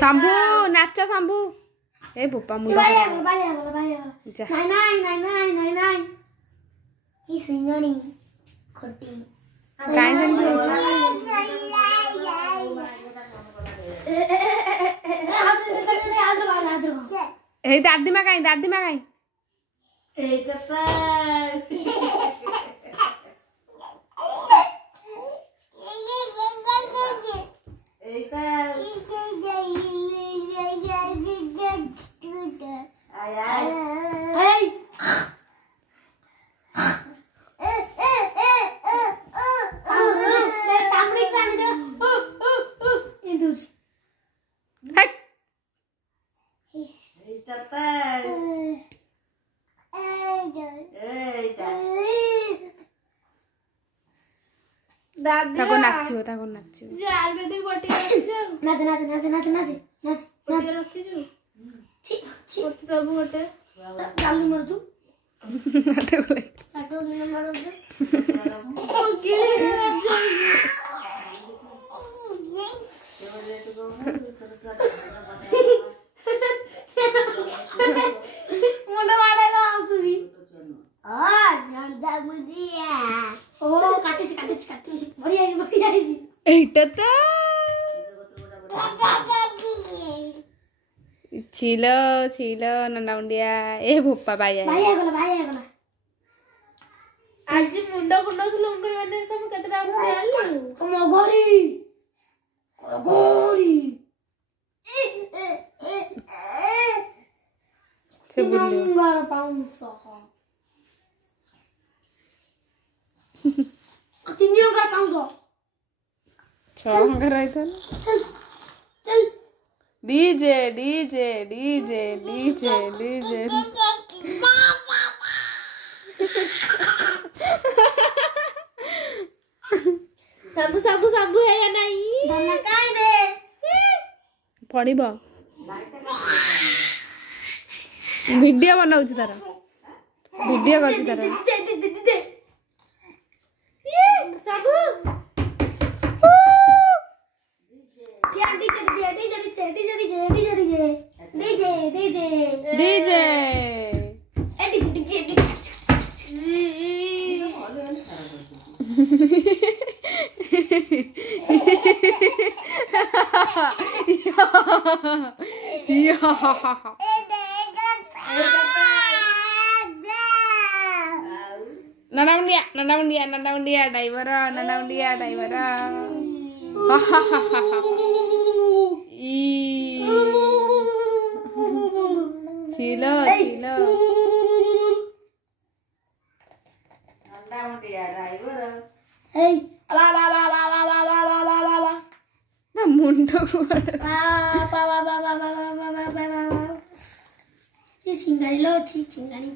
शंभू नाच शंभू ए बोपा मुंडा दादी माँ कहीं ताको नाचियो जे आयुर्वेदिक बटी नाच नाच नाच नाच नाच नाच नाच रखी छु छी छी सब गोटे चालू मर छु नाटे बोले काटो दिन मर छु ओ गिले मुंडा मारेगा आसुरी नंदा मुदिया ओ काटे बढ़िया जी एटा तो छिलो नंदा मुंडिया ए भोपा भाई गला आज मुंडा गुंडा से लंगड़ी वाले सब केतरा आलो मगरी से नंबर 500 कितनी होगा 500 6 होगा रही था चल डीजे सबू है या नहीं धन्ना काई दे पड़िबो वीडियो बनाउछि तार वीडियो करछि तार दे सबू नंदा मुंडिया ड्राइवर छिलो नंदा मुंडिया ड्राइवर ए ला ना मुंडो को सिंगाड़ी लो सिंगाड़ी